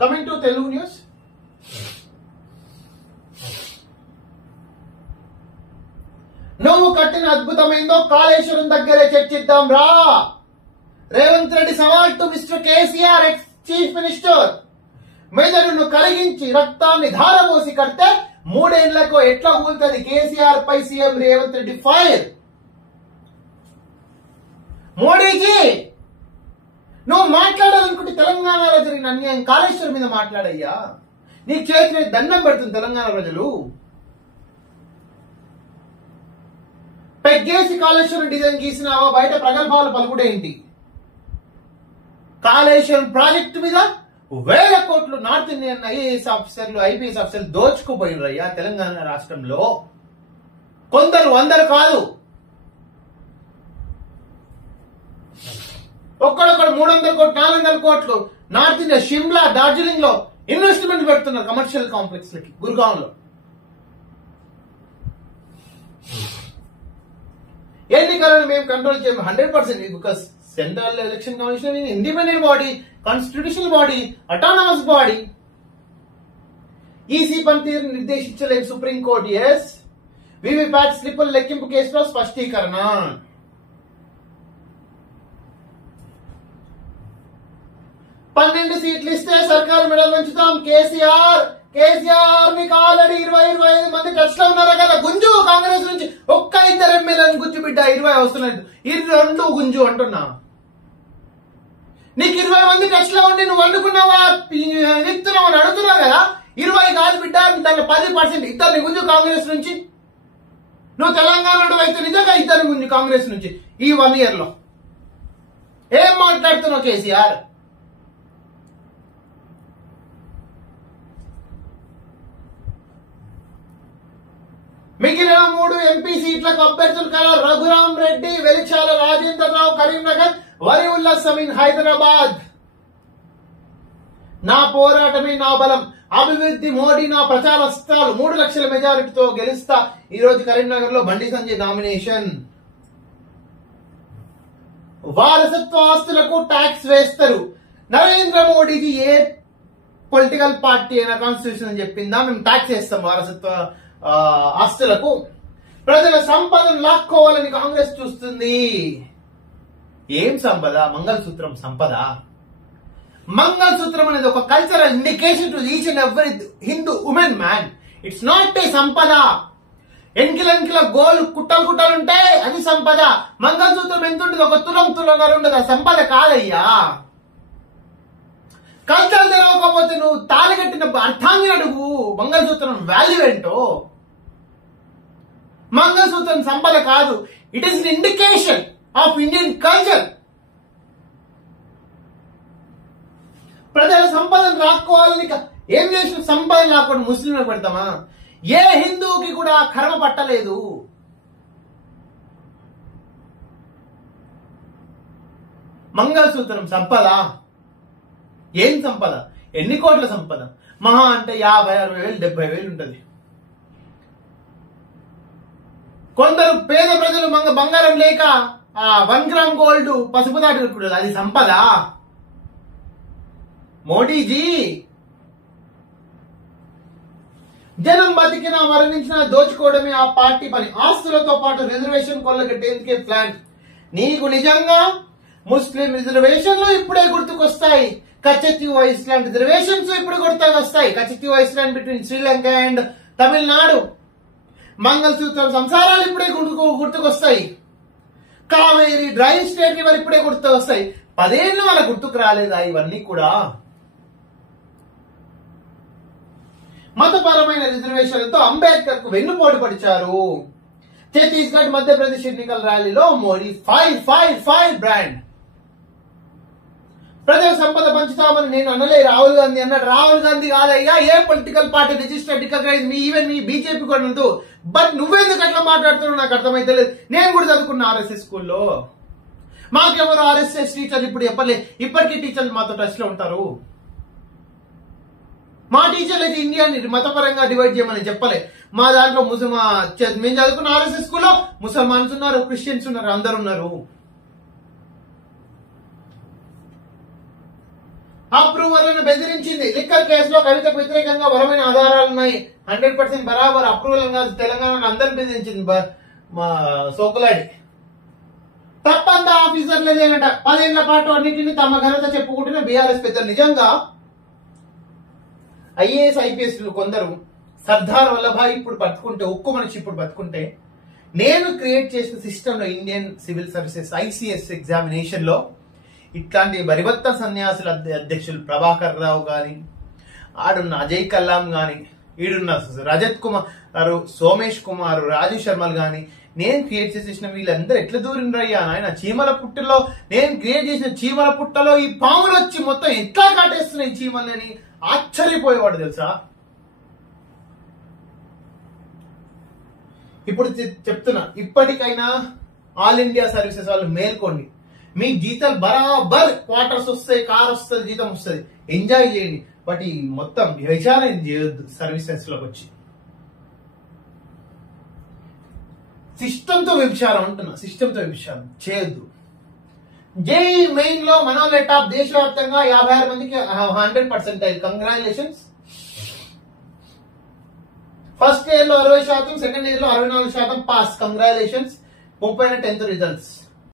Coming to Telugu news. నువ్వు కట్టిన అద్భుతమైందో కాళేశ్వరం దగ్గరే చర్చిద్దాం రా. రేవంత్ రెడ్డి సవాల్ to mister KCR, ex chief minister. మెదడును కలిగించి రక్తాన్ని ధారపోసి కడితే 3 ఏళ్లకు ఎట్లా కూలుతుంది? కేసీఆర్ పై సీఎం రేవంత్ రెడ్డి ఫైర్. మోడీజీ, నువ్వు మాట్లాడాలనుకుంటే తెలంగాణలో జరిగిన అన్యాయం కాళేశ్వరం మీద మాట్లాడయ్యా. నీకు చేతిని దండం పెడుతుంది తెలంగాణ ప్రజలు. పెగ్గేసి కాళేశ్వరం డిజైన్ గీసినావా? బయట ప్రగల్భాలు పలుకుడేంటి? కాళేశ్వరం ప్రాజెక్టు మీద 1000 కోట్లు నార్త్ ఇండియన్ ఐఏఎస్ ఆఫీసర్లు, ఐపీఎస్ ఆఫీసర్లు దోచుకుపోయినరయ్యా తెలంగాణ రాష్ట్రంలో. కొందరు, 100 కాదు. ఒక్కడొక్కడు 300 కోట్లు, 400 కోట్లు నార్త్ ఇండియా, షిమ్లా, డార్జిలింగ్ లో ఇన్వెస్ట్మెంట్ పెడుతున్నారు కమర్షియల్ కాంప్లెక్స్ లకి, గుర్గావ్ లో. ఎన్నికలను మేము కంట్రోల్ చేయము 100%, because central election commission is independent body, constitutional body, autonomous body. EC పనితీరును నిర్దేశించలేదు సుప్రీంకోర్టు. ఎస్, వివిప్యాట్ స్లిప్పుల లెక్కింపు కేసులో స్పష్టీకరణ. పన్నెండు సీట్లు ఇస్తే సర్కారు మెడల్ వంచుతాం. కేసీఆర్ మీకు ఆల్రెడీ 20-25 మంది టచ్ లో ఉన్నారా కదా? గుంజు కాంగ్రెస్ నుంచి ఒక్క 2 ఎమ్మెల్యేలను గుంజు బిడ్డ. 20 వస్తున్నది, 22 గుంజు అంటున్నా. నీకు 20 మంది టచ్ లో ఉండి నువ్వు వండుకున్నావా, విత్తున్నావు అని అడుగుతున్నావు కదా. 20 కాదు బిడ్డ, దాంట్లో 10% ఇద్దరిని గుంజు కాంగ్రెస్ నుంచి. నువ్వు తెలంగాణ అయితే నిజంగా ఇద్దరిని గుంజు కాంగ్రెస్ నుంచి ఈ 1 year లో. ఏం మాట్లాడుతున్నావు కేసీఆర్? మిగిలిన 3 ఎంపీ సీట్లకు అభ్యర్థులు కల రఘురాం రెడ్డి, వెలిచాల రాజేంద్రరావు కరీంనగర్, వలివుల్లా సమీన్ హైదరాబాద్. నా పోరాటమే నా బలం, అభివృద్ధి మోడీ నా ప్రచారస్తాలు, 3 లక్షల మెజారిటీతో గెలుస్తా. ఈ రోజు కరీంనగర్ లో బండి సంజయ్ నామినేషన్. వారసత్వ ఆస్తులకు ట్యాక్స్ వేస్తారు. నరేంద్ర మోడీకి ఏ పొలిటికల్ పార్టీ అయినా కాన్స్టిట్యూషన్ అని చెప్పిందా మేము ట్యాక్స్ వేస్తాం వారసత్వ ఆస్తులకు? ప్రజల సంపదను లాక్కోవాలని కాంగ్రెస్ చూస్తుంది. ఏం సంపద? మంగళసూత్రం సంపద. మంగళసూత్రం అనేది ఒక cultural indication to each and every Hindu women man. It's not a సంపద. ఎంకిలంకిల గోల్ కుట్టలుంటే అది సంపద. మంగళసూత్రం ఎంత ఉంటుంది? 1 తులం ఉండదు. సంపద కాదయ్యా. కల్చర్ తెలవకపోతే నువ్వు తాళిగట్టిన అర్థాన్ని అడుగు. మంగళసూత్రం వాల్యూ ఏంటో. మంగళసూత్రం సంపద కాదు. It is an indication of Indian culture. ప్రజల సంపదను రాక్కోవాలని ఏం చేసిన? సంపదను రాకుండా ముస్లింలకు పెడతామా? ఏ హిందువుకి కూడా కర్మ పట్టలేదు. మంగళసూత్రం సంపద? ఏం సంపద? ఎన్ని కోట్ల సంపద? మహా అంటే 50,000, 60,000, 70,000 ఉంటది. కొందరు పేద ప్రజలు బంగారం లేక 1 గ్రామ్ గోల్డ్ పసుపు దాటి, అది సంపద? మోడీజీ, జనం బతికినా మరణించినా దోచుకోవడమే ఆ పార్టీ పని. ఆస్తులతో పాటు రిజర్వేషన్ కొల్లగట్టేందుకే ప్లాన్. నీకు నిజంగా ముస్లిం రిజర్వేషన్లు ఇప్పుడే గుర్తుకొస్తాయి. కచతీవ్ ఐస్లాండ్ రిజర్వేషన్స్ ఇప్పుడు గుర్తుకొస్తాయి. Katchatheevu island between Sri Lanka and Tamil Nadu. మంగళసూత్రం సంసారాలు ఇప్పుడే గుర్తుకొస్తాయి. కావేరీ డ్రైవ్ స్టేట్ రివర్ ఇప్పుడే గుర్తుకొస్తాయి. 10 ఏళ్ళు వాళ్ళ గుర్తుకు రాలేదా ఇవన్నీ కూడా? మతపరమైన రిజర్వేషన్లతో అంబేద్కర్ కు వెన్నుపోటు పడిచారు. ఛత్తీస్గఢ్, మధ్యప్రదేశ్ ఎన్నికల ర్యాలీలో మోడీ 555 బ్రాండ్. ప్రజల సంపద పంచుతామని నేను అనలే, రాహుల్ గాంధీ అన్నాడు. రాహుల్ గాంధీ కాదయ్యా, ఏ political party registered recognise even మీ బీజేపీ కూడా ఉండదు. బట్ నువ్వెందుకు అట్లా మాట్లాడుతున్నావు నాకు అర్థమైతే లేదు. నేను కూడా చదువుకున్నా ఆర్ఎస్ఎస్ స్కూల్లో. మాకెవరు ఆర్ఎస్ఎస్ టీచర్లు ఇప్పుడు చెప్పలే. ఇప్పటికీ టీచర్లు మాతో టచ్ లో ఉంటారు. మా టీచర్లు అయితే ఇండియాని మతపరంగా డివైడ్ చేయమని చెప్పలే. మా దాంట్లో మేము చదువుకున్న ఆర్ఎస్ఎస్ స్కూల్లో ముసల్మాన్స్ ఉన్నారు, క్రిస్టియన్స్ ఉన్నారు, అందరు ఉన్నారు. అప్రూవర్లను బెదిరించింది. లిక్కర్ కేసులో కవితకు వ్యతిరేకంగా బలమైన ఆధారాలు ఉన్నాయి. 100% బరాబర్ అప్రూవల్ కాదు. తెలంగాణను అందరిని బెదిరించింది సోకులాడి. తప్పంతా ఆఫీసర్లేదేనట. 10 ఏళ్ల పాటు అన్నింటినీ తమ ఘనత చెప్పుకుంటున్న బీఆర్ఎస్ పెద్దలు. నిజంగా ఐఏఎస్ ఐపీఎస్ కొందరు సర్దార్ వల్లభాయ్ ఇప్పుడు బతుకుంటే, ఉక్కు మనిషి ఇప్పుడు బతుకుంటే, నేను క్రియేట్ చేసిన సిస్టమ్ లో Indian civil services ICS examination లో ఇట్లాంటి బరిబత్త సన్యాసుల అధ్యక్షులు ప్రభాకర్ రావు గాని, ఆడున్న అజయ్ కల్లాం గాని, ఈడున్న రజత్ కుమార్, సోమేష్ కుమార్, రాజు శర్మలు గాని, నేను క్రియేట్ చేసిన వీళ్ళందరూ ఎట్లా దూరిండ్రయ్యా ఆయన. చీమల పుట్టలో నేను క్రియేట్ చేసిన చీమల పుట్టలో ఈ పాములు వచ్చి మొత్తం ఎట్లా కాటేస్తున్నాయి చీమలని ఆశ్చర్యపోయేవాడు తెలుసా. ఇప్పుడు చెప్తున్నా, ఇప్పటికైనా ఆల్ ఇండియా సర్వీసెస్ వాళ్ళు మేల్కోండి. మీకు జీతాలు బరాబర్ క్వార్టర్స్ వస్తాయి, కార్ వస్తుంది, జీతం వస్తుంది, ఎంజాయ్ చేయండి. బట్ ఈ మొత్తం వ్యభిచారం చేయొద్దు. సర్వీసెస్ లోకి వచ్చి సిస్టంతో వ్యభిచారం అంటున్నా, సిస్టంతో వ్యభిచారం చేయొద్దు. జేఈ మెయిన్ లో మనోళ్ళ టాప్ దేశవ్యాప్తంగా 56 మందికి 100%. కంగ్రాచులేషన్స్. ఫస్ట్ ఇయర్ లో 60%, సెకండ్ ఇయర్ లో 64% పాస్. కంగ్రాచులేషన్స్. 30 10th results.